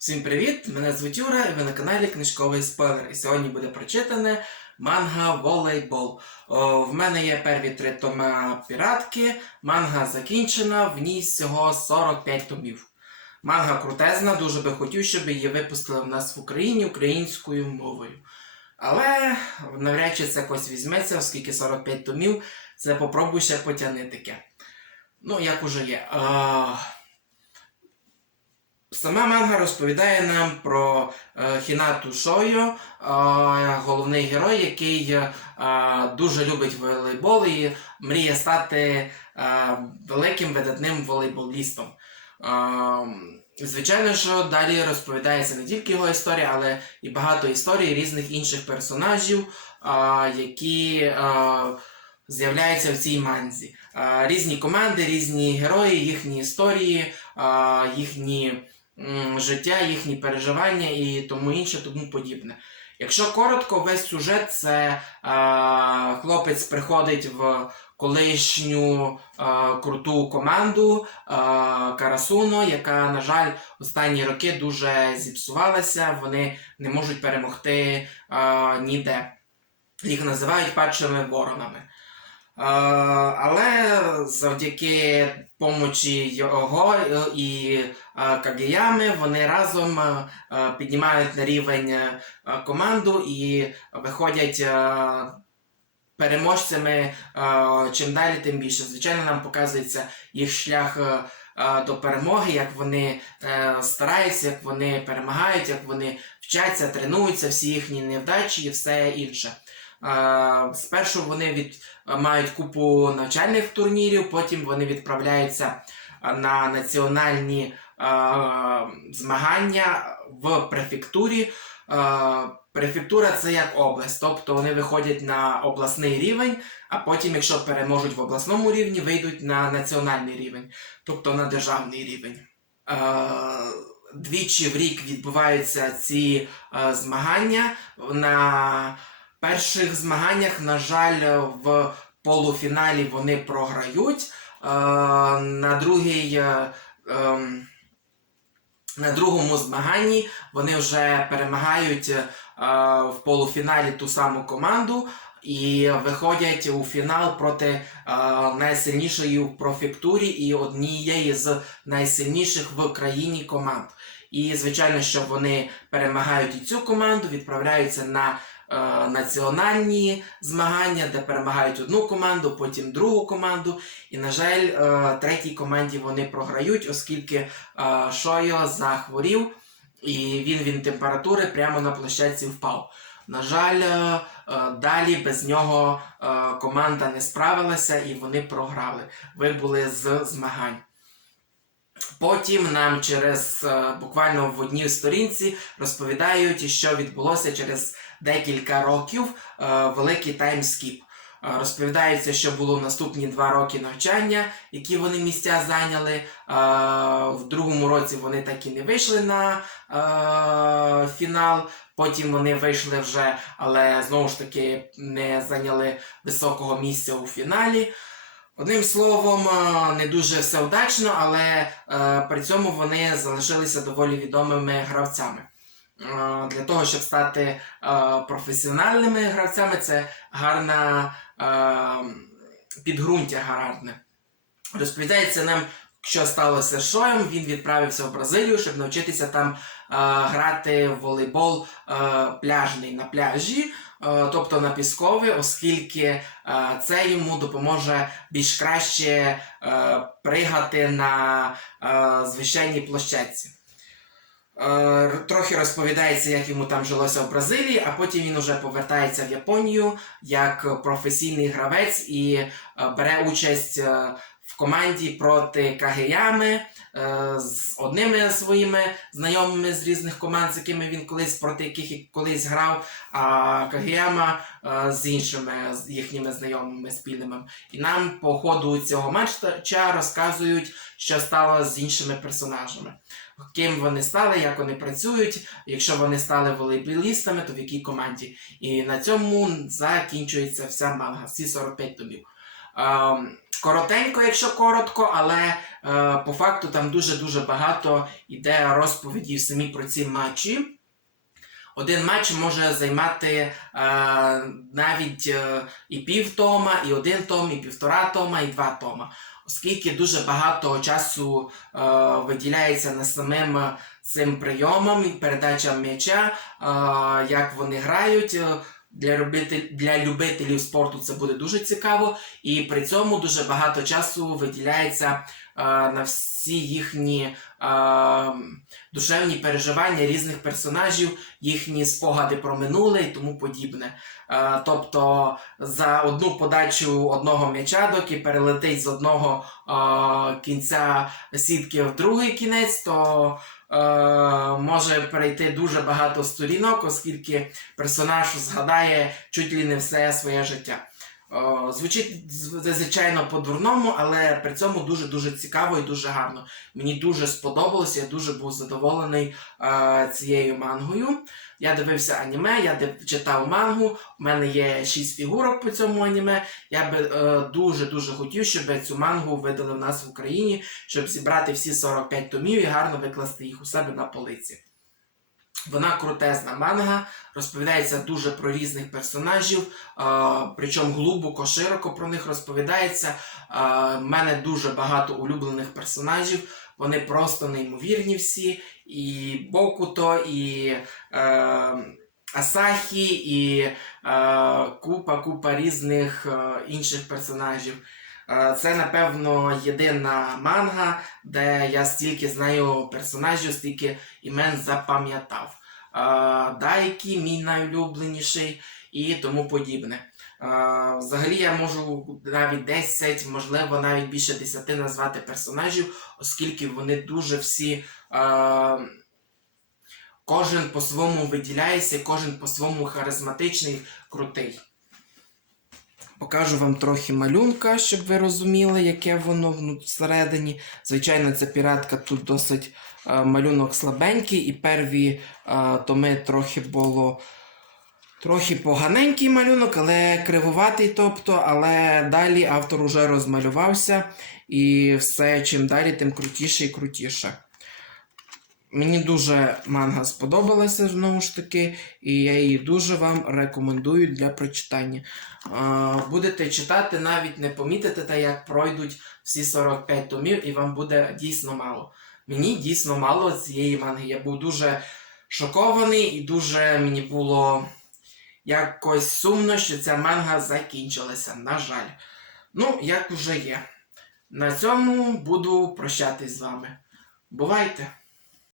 Всім привіт! Мене звуть Юра і ви на каналі Книжковий спойлер. І сьогодні буде прочитане манга Волейбол. О, в мене є перві три тома піратки. Манга закінчена, в ній всього 45 томів. Манга крутезна, дуже би хотів, щоб її випустили в нас в Україні українською мовою. Але навряд чи це якось візьметься, оскільки 45 томів це попробуй ще потягни таке. Ну, як уже є. А... Сама манга розповідає нам про е, Хінату Шойо, е, головний герой, який е, дуже любить волейбол і мріє стати е, великим видатним волейболістом. Е, звичайно, що далі розповідається не тільки його історія, але і багато історій різних інших персонажів, е, які е, з'являються в цій манзі. Е, різні команди, різні герої, їхні історії, е, їхні життя, їхні переживання і тому інше, тому подібне. Якщо коротко, весь сюжет це е, хлопець приходить в колишню е, круту команду е, Карасуно, яка, на жаль, останні роки дуже зіпсувалася, вони не можуть перемогти е, ніде. Їх називають падшими воронами. Е, але завдяки помочі його е, і Кагіями вони разом е, е, піднімають на рівень е, команду і виходять переможцями чим далі, тим більше. Звичайно, нам показується їх шлях до перемоги, як вони стараються, як вони перемагають, як вони вчаться, тренуються, всі їхні невдачі і все інше. Спершу вони від, мають купу навчальних турнірів, потім вони відправляються на національні змагання в префектурі. Е, Префектура це як область, тобто вони виходять на обласний рівень, а потім, якщо переможуть в обласному рівні, вийдуть на національний рівень, тобто на державний рівень. Е, Двічі в рік відбуваються ці е, змагання. На перших змаганнях, на жаль, в полуфіналі вони програють. Е, на другий. На другому змаганні вони вже перемагають е, в полуфіналі ту саму команду і виходять у фінал проти е, найсильнішої в профектурі і однієї з найсильніших в країні команд. І, звичайно, що вони перемагають і цю команду, відправляються на національні змагання, де перемагають одну команду, потім другу команду. І, на жаль, е, третій команді вони програють, оскільки е, Шойо захворів, і він від температури прямо на площадці впав. На жаль, е, е, далі без нього е, команда не справилася і вони програли, вибули з змагань. Потім нам через е, буквально в одній сторінці розповідають, що відбулося через декілька років е, великий таймскіп. Е, Розповідається, що було наступні два роки навчання, які вони місця зайняли. Е, В другому році вони так і не вийшли на фінал. Потім вони вийшли вже, але знову ж таки не зайняли високого місця у фіналі. Одним словом, не дуже все вдачно, але при цьому вони залишилися доволі відомими гравцями. Е, Для того, щоб стати е, професіональними гравцями, це гарна е, підґрунтя гарантне. Розповідається нам, що сталося з Шоєм. Він відправився в Бразилію, щоб навчитися там грати в волейбол пляжний на пляжі, тобто на пісковий, оскільки це йому допоможе більш краще пригати на звичайній площадці. Е, Трохи розповідається, як йому там жилося в Бразилії, а потім він уже повертається в Японію як професійний гравець і е, бере участь е, в команді проти Кагеями е, з одними своїми знайомими з різних команд, з якими він колись проти яких колись грав, а Кагеяма е, з іншими з їхніми знайомими спільними. І нам по ходу цього матча розказують, що стало з іншими персонажами ким вони стали, як вони працюють. Якщо вони стали волейболістами, то в якій команді. І на цьому закінчується вся манга, всі 45 томів. Е, коротенько, якщо коротко, але е, по факту там дуже-дуже багато йде розповідів самі про ці матчі. Один матч може займати е, навіть е, і пів тома, і один том, і півтора тома, і два тома. Оскільки дуже багато часу е, виділяється на самим е, цим прийомом і передачам м'яча, е, як вони грають. Для, любитель, для любителів спорту це буде дуже цікаво, і при цьому дуже багато часу виділяється е, на всі їхні е, душевні переживання різних персонажів, їхні спогади про минуле і тому подібне. Е, тобто за одну подачу одного м'яча, доки перелетить з одного е, кінця сітки в другий кінець, то е, може перейти дуже багато сторінок, оскільки персонаж згадає чуть ли не все своє життя. Звучить звичайно по-дурному, але при цьому дуже-дуже цікаво і дуже гарно. Мені дуже сподобалося, я дуже був задоволений е, цією мангою. Я дивився аніме, я читав мангу, у мене є 6 фігурок по цьому аніме. Я би дуже-дуже хотів, щоб цю мангу видали в нас в Україні, щоб зібрати всі 45 томів і гарно викласти їх у себе на полиці. Вона крутезна манга, розповідається дуже про різних персонажів, причому глибоко, широко про них розповідається. В мене дуже багато улюблених персонажів, вони просто неймовірні всі. І Бокуто, і е, Асахі, і е, купа, купа різних е, інших персонажів. Е, Це, напевно, єдина манга, де я стільки знаю персонажів, стільки імен запам'ятав. Е, Дайкі, мій найулюбленіший і тому подібне. Е, Взагалі я можу навіть 10, можливо, навіть більше 10 назвати персонажів, оскільки вони дуже всі. Кожен по-своєму виділяється, кожен по-своєму харизматичний, крутий. Покажу вам трохи малюнка, щоб ви розуміли, яке воно всередині. Звичайно, ця піратка тут досить е, малюнок слабенький, і перві е, томи трохи було трохи поганенький малюнок, але кривуватий, тобто, але далі автор уже розмалювався, і все чим далі, тим крутіше і крутіше. Мені дуже манга сподобалася знову ж таки, і я її дуже вам рекомендую для прочитання. Будете читати, навіть не помітите, та як пройдуть всі 45 томів, і вам буде дійсно мало. Мені дійсно мало цієї манги. Я був дуже шокований і дуже мені було якось сумно, що ця манга закінчилася, на жаль. Ну, як уже є. На цьому буду прощатись з вами. Бувайте!